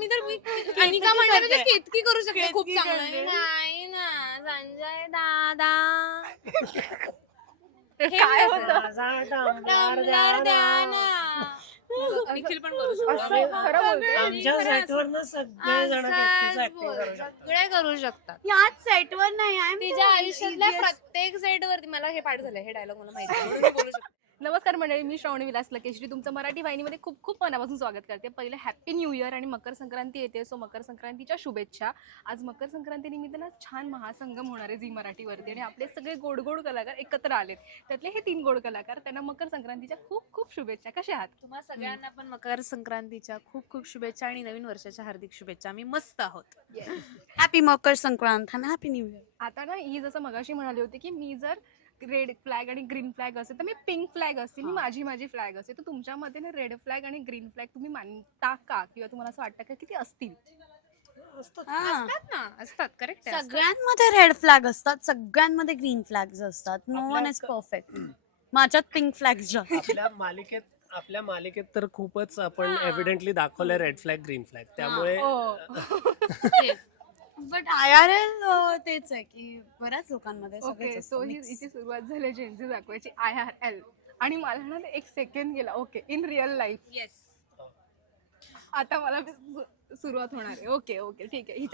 मी अनिका म्हणणार केतकी करू शकते खूप चांगलं. नाही ना संजय दादा काय टम्बलर द्या ना. निखिल पण करू शकतो. आमच्या सेटवर ना सगळे जण केतकीचं acting करू शकतात. सगळे करू शकतात. याच सेटवर नाही तिच्या आयुष्यातल्या प्रत्येक सेट वरती मला हे पाठ झालंय, हे डायलॉग मला माहिती आहे, म्हणून मी बोलू शकते. नमस्कार मंडळी, मी श्रावणी विलास लकेश्री तुमचं मराठी वाहिनीमध्ये खूप खूप मनापासून स्वागत करते. पहिले हॅपी न्यू इयर आणि मकर संक्रांती येते, सो मकर संक्रांतीच्या शुभेच्छा. आज मकर संक्रांतीनिमित्त ना छान महासंगम होणार आहे झी मराठीवरती आणि आपले सगळे गोड गोड कलाकार एकत्र आलेत. त्यातले हे 3 गोड कलाकार, त्यांना मकर संक्रांतीच्या खूप खूप शुभेच्छा. कसे आहात? तुम्हा सगळ्यांना पण मकर संक्रांतीच्या खूप खूप शुभेच्छा आणि नवीन वर्षाच्या हार्दिक शुभेच्छा. आम्ही मस्त आहोत. हॅपी मकर संक्रांत आणि हॅपी न्यू इयर. आता ना ही जसं मगाशी म्हणाली होती की मी जर रेड फ्लॅग आणि ग्रीन फ्लॅग असेल तर मी पिंक फ्लॅग असते, मी माझी फ्लॅग असते. तर तुमच्यामध्ये ना रेड फ्लॅग आणि ग्रीन फ्लॅग तुम्ही मानता का, किंवा तुम्हाला असं वाटतं का की ते असतील? असतात ना, असतात. करेक्ट. सगळ्यांमध्ये रेड फ्लॅग असतात, सगळ्यांमध्ये ग्रीन फ्लॅग्स असतात. No one is perfect. माझ्यात पिंक फ्लॅग्स आपल्या मालिकेत तर खूपच आपण एव्हिडेंटली दाखवलंय रेड फ्लॅग ग्रीन फ्लॅग, त्यामुळे बट IRL तेच आहे की बऱ्याच लोकांमध्ये ओके, सो ही इथे सुरुवात झाली जेन्झी दाखवायची IRL, आणि मला ना एक सेकंड गेला. Okay, in real life. Yes. आता मला सुरुवात होणार आहे. ओके ओके ठीक आहे.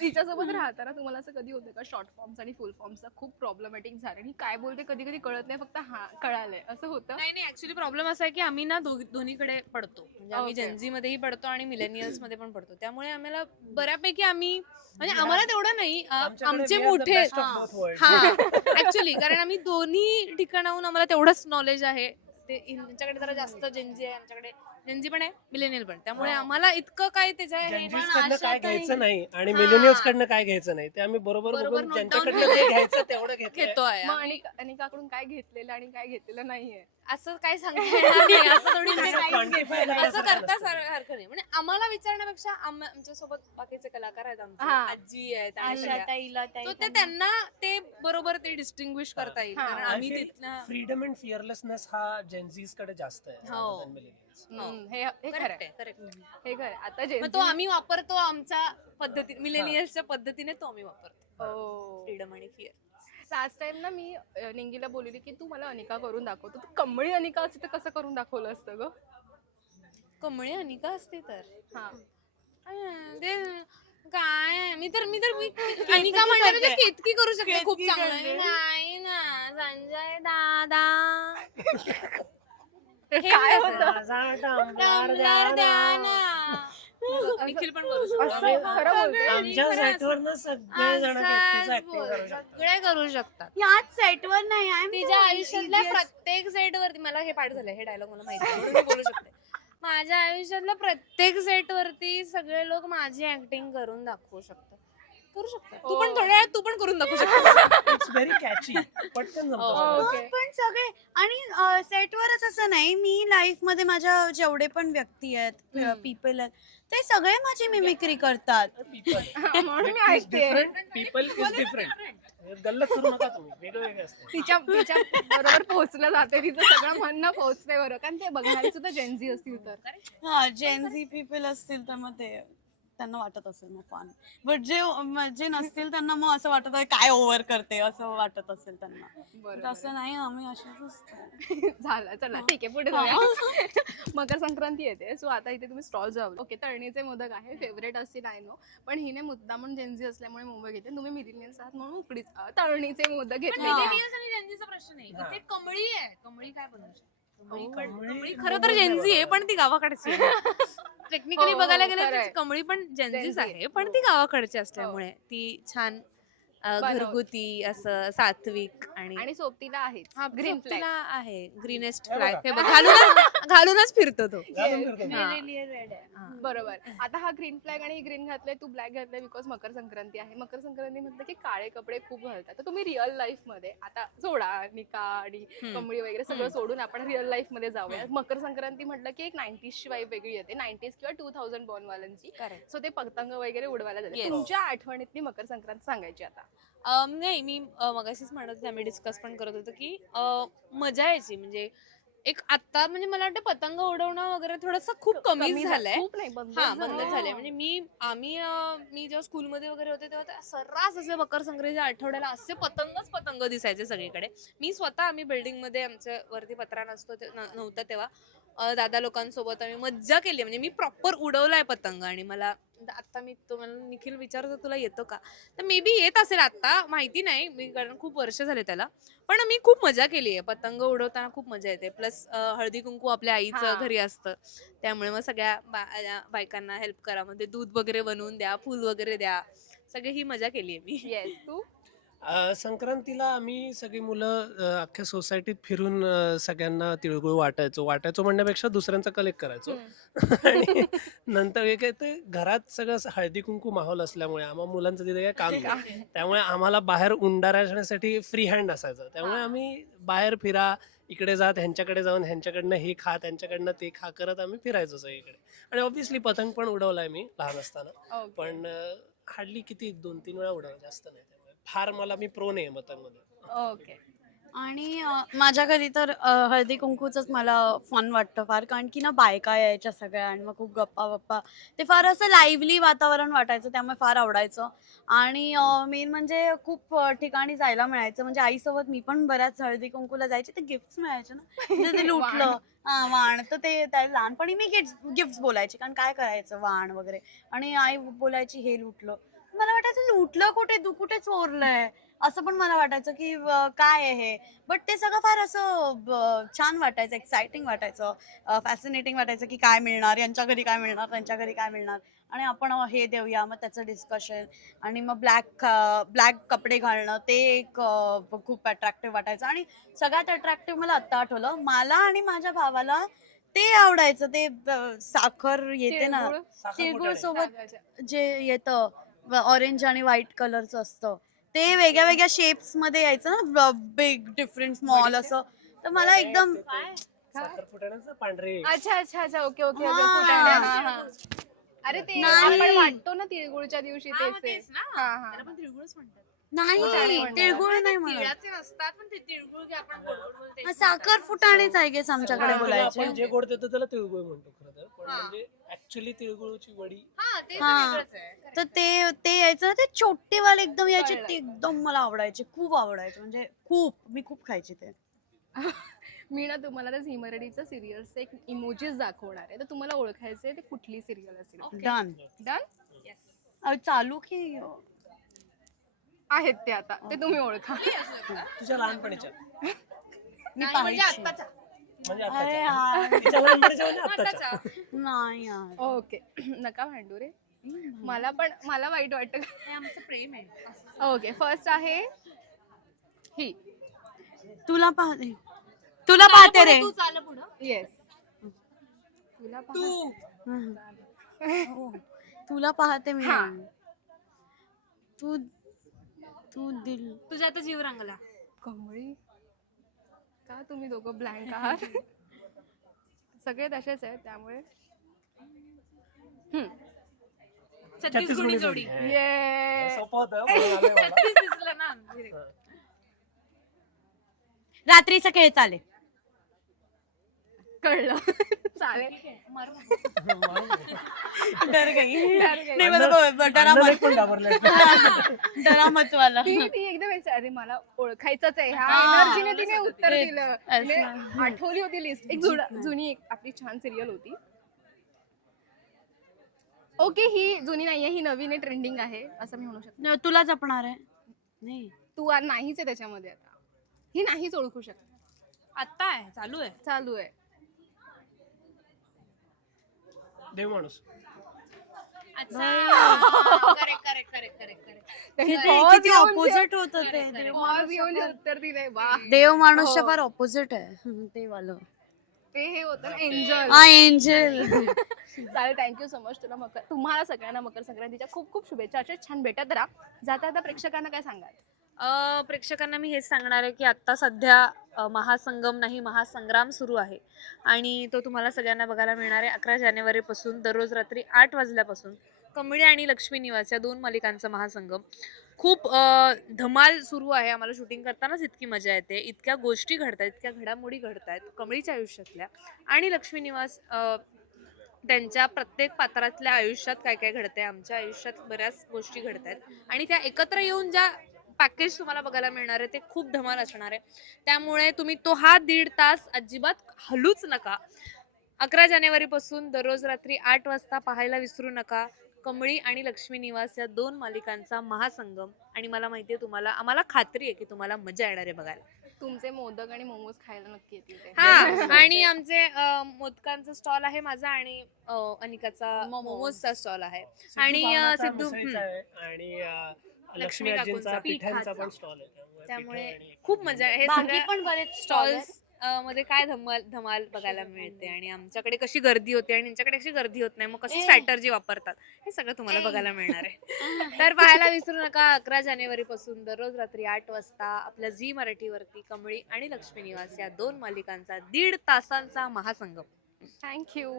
हिच्यासोबत राहताना तुम्हाला असं कधी होतं का शॉर्ट फॉर्म्स आणि फुल फॉर्मचा खूप प्रॉब्लेमॅटिक झालं आणि काय बोलते कधी कधी कळत नाही, फक्त हा कळालंय असं होतं? नाही, ऍक्च्युली प्रॉब्लेम असा आहे की आम्ही ना दोन्हीकडे पडतो. म्हणजे आम्ही Okay. जेनझी मध्येही पडतो आणि मिलेनियल्स मध्ये पण पडतो. त्यामुळे आम्हाला बऱ्यापैकी आम्ही म्हणजे आम्हाला तेवढं नाही, आमचे मोठे ऍक्च्युली, कारण आम्ही दोन्ही ठिकाणाहून आम्हाला तेवढंच नॉलेज आहे. त्यांच्याकडे जरा जास्त जेनझी आहे, आमच्याकडे जेनझी पण आहे, मिलेनियल पण. त्यामुळे आम्हाला इतकं काय त्याच्या काय घ्यायचं नाही आणि मिलेनियल्स कडनं काय घ्यायचं नाही ते आम्ही बरोबर बघून ज्यांच्याकडनं जे घ्यायचं तेवढं घेतोय. मग अनिकाकडून काय घेतलेलं आणि काय घेतलेलं नाहीये असं काय सांगता येणार नाही. असं थोडी असं करता हरकत नाही. म्हणजे आम्हाला विचारण्यापेक्षा आमच्या सोबत बाकीचे कलाकार आहेत, आमचे आजी आहेत आणि तो ते त्यांना ते बरोबर ते डिस्टिंग्विश करता येईल, कारण आम्ही तिथलं फ्रीडम अँड फिअरलेसनेस हा जेन्झीज कडे जास्त आहे. हे खरं आहे. हे खरं आहे. आता मग तो आम्ही वापरतो आमच्या पद्धतीने, मिलेनियल्सच्या पद्धतीने तो आम्ही वापरतो. फ्रीडम आणि फिअर. लास्ट टाइम ना मी निंगीला बोलली की तू मला अनिका करून दाखवतो. तू कमळी अनिका असते तर कसं करून दाखवलं असतं ग? कमळे अनिका असते तर हा, ते काय, मी अनिका म्हणणार केतकी करू शकते खूप चांगलं. नाही ना संजय दादा काय होतं? टम्बलर द्या ना. निखिल पण करू शकतो. खरं बोलते. आमच्या सेटवर ना सगळे जण केतकीचं acting करू शकतात. सगळे करू शकतात. याच सेटवर नाही. तिच्या आयुष्यातल्या प्रत्येक सेट वरती मला हे पाठ झालंय, हे डायलॉग मला माहिती आहे, म्हणून मी बोलू शकते. माझ्या आयुष्यातल्या प्रत्येक सेट वरती सगळे लोक माझी ऍक्टिंग करून दाखवू शकतात. तू पण थोड्या वेळात तू पण करून दाखवू शकतो. इट्स व्हेरी कॅची, पटकन जमतं. ओके. पण सगळे आणि सेटवरच असं नाही, मी लाईफ मध्ये माझ्या जेवढे पण व्यक्ती आहेत, पीपल आहेत, ते सगळे माझी मिमिक्री करतात. म्हणून मी ऐकते. People is different. गल्लत करू नका तुम्ही, वेगवेगळे असते. तिच्या बरोबर पोहोचलं जाते, तिचं सगळं म्हणणं पोहोचते बरोबर, कारण ते बघणारी सुद्धा जेन्झी असतील तर. हा, जेनझी पीपल असतील तर मग ते त्यांना वाटत असेल मग फन. बट जे नसतील त्यांना मग असं वाटत आहे काय ओव्हर करते असं वाटत असेल त्यांना. तसं नाही, आम्ही असेच असतो. झालं, चला ठीक आहे, पुढे जाऊया. मकर संक्रांती येते, सो आता इथे तुम्ही स्टॉल जावले. ओके, तळणीचे मोदक आहे, फेवरेट असतील आय नो, पण हिने मुद्दामून जेन्झी असल्यामुळे मुंबई घेते. तुम्ही मिलेनियल्स आहात म्हणून उकडीच तळणीचे मोदक घेतले. मिलेनियल्स आणि जेनझीचा प्रश्न नाही, इथे कमळी आहे. कमळी काय बनवू शकते? कमळी खरं तर जेन्झी आहे, पण ती गावाकडची आहे. टेक्निकली बघायला गेलं तर कमळी पण जेन्झीच आहे, पण ती गावाकडची असल्यामुळे ती छान घरगुती असं सात्विक आणि सोबतीला आहे ग्रीन फ्लॅग आहे, ग्रीनेस्ट फ्लॅग. हे बघ, घालूनच फिरतो तो. बरोबर. आता हा ग्रीन फ्लॅग आणि ग्रीन घातलाय, तू ब्लॅक घातलाय बिकॉज मकर संक्रांती आहे. मकर संक्रांती म्हटलं की काळे कपडे खूप घालतात. तर तुम्ही रिअल लाईफ मध्ये आता सोडा निका आणि कमळी वगैरे सगळं सोडून आपण रिअल लाईफ मध्ये जाऊया. मकर संक्रांती म्हटलं की एक 90s वाईब वेगळी येते, 90s किंवा 2000 बॉर्न वाल्यांची. सो ते पतंग वगैरे उडवायला जाते. तुमच्या आठवणीतली मकर संक्रांत सांगायची आता? नाही, मी मगाशीच म्हणत होते, आम्ही डिस्कस पण करत होतो की मजा यायची. म्हणजे एक आता म्हणजे मला वाटतं पतंग उडवणं वगैरे थोडंसं खूप कमी झालंय. खूप नाही बंद हा बंद झाले. म्हणजे मी जेव्हा स्कूलमध्ये वगैरे होते तेव्हा त्या सर्रास असे मकर संक्रांतीच्या आठवड्याला असे पतंग दिसायचे सगळीकडे. मी स्वतः आम्ही बिल्डिंग मध्ये आमच्या वरती पत्रा नव्हता तेव्हा दादा लोकांसोबत आम्ही मज्जा केली. म्हणजे मी प्रॉपर उडवलाय पतंग. आणि मला आता मी तुम्हाला निखिल विचारतो तुला येतो का, तर मे बी येत असेल आता, माहिती नाही मी, कारण खूप वर्ष झाले त्याला. पण मी खूप मजा केली आहे पतंग उडवताना, खूप मजा येते. प्लस हळदी कुंकू आपल्या आईचं घरी असतं, त्यामुळे मग सगळ्या बायकांना हेल्प करा, म्हणजे दूध वगैरे बनवून द्या, फुल वगैरे द्या, सगळी ही मजा केली आहे मी. येस. तू संक्रांतीला आम्ही सगळी मुलं अख्ख्या सोसायटीत फिरून सगळ्यांना तिळगुळ वाटायचो म्हणण्यापेक्षा दुसऱ्यांचा कलेक्ट करायचो. आणि नंतर एक आहे ते घरात सगळं हळदी कुंकू माहोल असल्यामुळे आम्हा मुलांचं तिथे काही काम नाही, त्यामुळे आम्हाला बाहेर उंडारा आणण्यासाठी फ्री हँड असायचं. त्यामुळे आम्ही बाहेर फिरा, इकडे जा, ह्यांच्याकडे जाऊन ह्यांच्याकडनं हे खा, त्यांच्याकडनं ते खा करत आम्ही फिरायचो सगळीकडे. आणि ऑब्व्हियसली पतंग पण उडवलाय मी लहान असताना, पण हार्डली किती 2-3 वेळा उडवला, जास्त नाही. फार मी प्रो नाही पतंग मध्ये. ओके. आणि माझ्या घरी तर हळदी कुंकूचंच मला फन वाटतं फार, कारण की ना बायका यायच्या सगळ्या आणि मग खूप गप्पा ते फार असं लाईव्हली वातावरण वाटायचं, त्यामुळे फार आवडायचं. आणि मेन म्हणजे खूप ठिकाणी जायला मिळायचं. म्हणजे आईसोबत मी पण बऱ्याच हळदी कुंकूला जायचे, ते गिफ्ट्स मिळायचे ना, म्हणजे ते लुटलं वाण, तर ते लहानपणी मी गिफ्ट बोलायचे, कारण काय करायचं वाण वगैरे, आणि आई बोलायची हे लुटलं. मला वाटायचं लुटलं कुठे, तू कुठे चोरलंय, असं पण मला वाटायचं की काय आहे हे. बट ते सगळं फार असं छान वाटायचं, एक्साइटिंग वाटायचं, फॅसिनेटिंग वाटायचं की काय मिळणार, यांच्या घरी काय मिळणार, त्यांच्या घरी काय मिळणार, आणि आपण हे देऊया, मग त्याचं डिस्कशन. आणि मग ब्लॅक कपडे घालणं ते एक खूप अट्रॅक्टिव्ह वाटायचं. आणि सगळ्यात अट्रॅक्टिव्ह मला आत्ता आठवलं, मला आणि माझ्या भावाला ते आवडायचं, ते साखर येते ना, तिळगुळ सोबत जे येतं ऑरेंज आणि व्हाईट कलरचं असतं, ते वेगळ्या वेगळ्या शेप्स मध्ये यायचं ना, बिग डिफरंट स्मॉल असं, तर मला एकदम पांढरे. अच्छा ओके. हा. अरे ते नाही. आपण वाटतो ना तिळगुळच्या दिवशी तेच ते. तिळगुळच म्हणतात. नाही, तिळगुळ नाही म्हणत, तिळाचे नसतात, पण ते तिळगुळ जे आपण गोड गोड बोलतो ते साखर फुटाणेच आहे गेस आमच्याकडे बोलायचे. आपण जे गोड देतो त्याला तिळगुळ म्हणतो खरं तर, पण म्हणजे ऍक्च्युअली तिळगुळची वडी. हा, तर ते यायचं ना, ते छोटेवाले एकदम यायचे, ते एकदम मला आवडायचे, खूप आवडायचे, म्हणजे मी खूप खायचे ते. मी ना तुम्हाला त्या झी मराठीचं सिरियलचं एक इमोजीस दाखवणार आहे, तर तुम्हाला ओळखायचंय ते कुठली सिरियल असेल. डन. चालू की आहेत ते, आता ते तुम्ही ओळखा. तुझ्या लहानपणीच्या मी पाहायची. म्हणजे अरे आताच्या. तिच्या लहानपणीच्या म्हणजे आताच्या. नाही यार. ओके. नका भांडू रे, मला वाईट वाटतं. आमचं प्रेम आहे. ओके, फर्स्ट आहे ही. तुला पाहते रे. तू चाल पुढं. येस. तुला पाहते मी. हा. तू दिल. तुझ्या आता जीव रंगला. कमळी, का तुम्ही दोघं ब्लँक आहात? सगळे तसेच आहेत, त्यामुळे 36 गुणी जोडी. ये सोपं होतं, म्हणून आलोय मला. दिसलं ना. रात्रीचा खेळ चालेल. कळलं. चालेल. डर गई. नाही, अण्णा पण घाबरले. डरा मत वाला. ती एकदम अरे मला ओळखायचंच आहे, ह्या हा. एनर्जीने तिने उत्तर दिलं. म्हणजे असं. आठवली होती लिस्ट. एक जुनी एक आपली छान सिरियल होती. ओके, ही जुनी नाहीये, ही नवीन आहे, ट्रेंडिंग आहे असं मी म्हणू शकते. तुला जपणार आहे. नाही, तू नाहीच आहे त्याच्यामध्ये आता. ही नाहीच ओळखू शकत. आता आहे, चालू आहे. देव माणूस. किती ऑपोजिट होत ते. Pause घेऊन जे उत्तर दिले, वा. देव माणूसच्या फार ऑपोजिट आहे ते वालं. ते हे होतं एंजल. एंजल. चालेल, थँक्यू सो मच. तुम्हाला सगळ्यांना मकर संक्रांतीच्या खूप खूप शुभेच्छा. अशा छान भेटत राहा. जाता प्रेक्षकांना काय सांगाल? प्रेक्षकांना मी हेच सांगणार आहे की आत्ता सध्या महासंगम नाही महासंग्राम सुरू आहे, आणि तो तुम्हाला सगळ्यांना बघायला मिळणार आहे 11 जानेवारीपासून दररोज रात्री 8 वाजल्यापासून कमळी आणि लक्ष्मी निवास या 2 मालिकांचा महासंगम खूप धमाल सुरू आहे. आम्हाला शूटिंग करतानाच इतकी मजा येते, इतक्या गोष्टी घडतात, इतक्या घडामोडी घडतायत कमळीच्या आयुष्यातल्या आणि लक्ष्मी निवास त्यांच्या प्रत्येक पात्रातल्या आयुष्यात काय काय घडतंय, आमच्या आयुष्यात बऱ्याच गोष्टी घडतायत आणि त्या एकत्र येऊन ज्या पॅकेज तुम्हाला बघायला मिळणार आहे ते खूप धमाल असणार आहे. त्यामुळे तुम्ही तो हा 1.5 तास अजिबात हलूच नका. 11 जानेवारीपासून दररोज रात्री 8 वाजता पाहायला विसरू नका. कमळी आणि लक्ष्मी निवास या 2 मालिकांचा महासंगम आणि मला माहितीये तुम्हाला, आम्हाला खात्री आहे की तुम्हाला मजा येणार आहे बघायला. तुमचे मोदक आणि मोमोज खायला नक्की येतील ते. हा आणि आमचे मोदकांचा स्टॉल आहे माझा आणि अनिकाचा मोमोजचा स्टॉल आहे आणि सिद्धू आणि लक्ष्मी लक्ष्मी आजींचा काकूंचा पिठांचा पण पिठाचा. स्टॉल आहे त्यामुळे खूप मजा आहे. हे बाकी सगळ्या पण बरेच स्टॉल स्टॉल्स मध्ये काय धमाल बघायला मिळते आणि आमच्याकडे कशी गर्दी होते आणि यांच्याकडे कशी गर्दी होत नाही, मग कशी स्ट्रॅटर्जी वापरतात हे सगळं तुम्हाला बघायला मिळणार आहे. तर पाहायला विसरू नका. 11 जानेवारीपासून दररोज रात्री 8 वाजता आपल्या झी मराठीवरती कमळी आणि लक्ष्मी निवास या 2 मालिकांचा 1.5 तासांचा महासंगम. थँक्यू.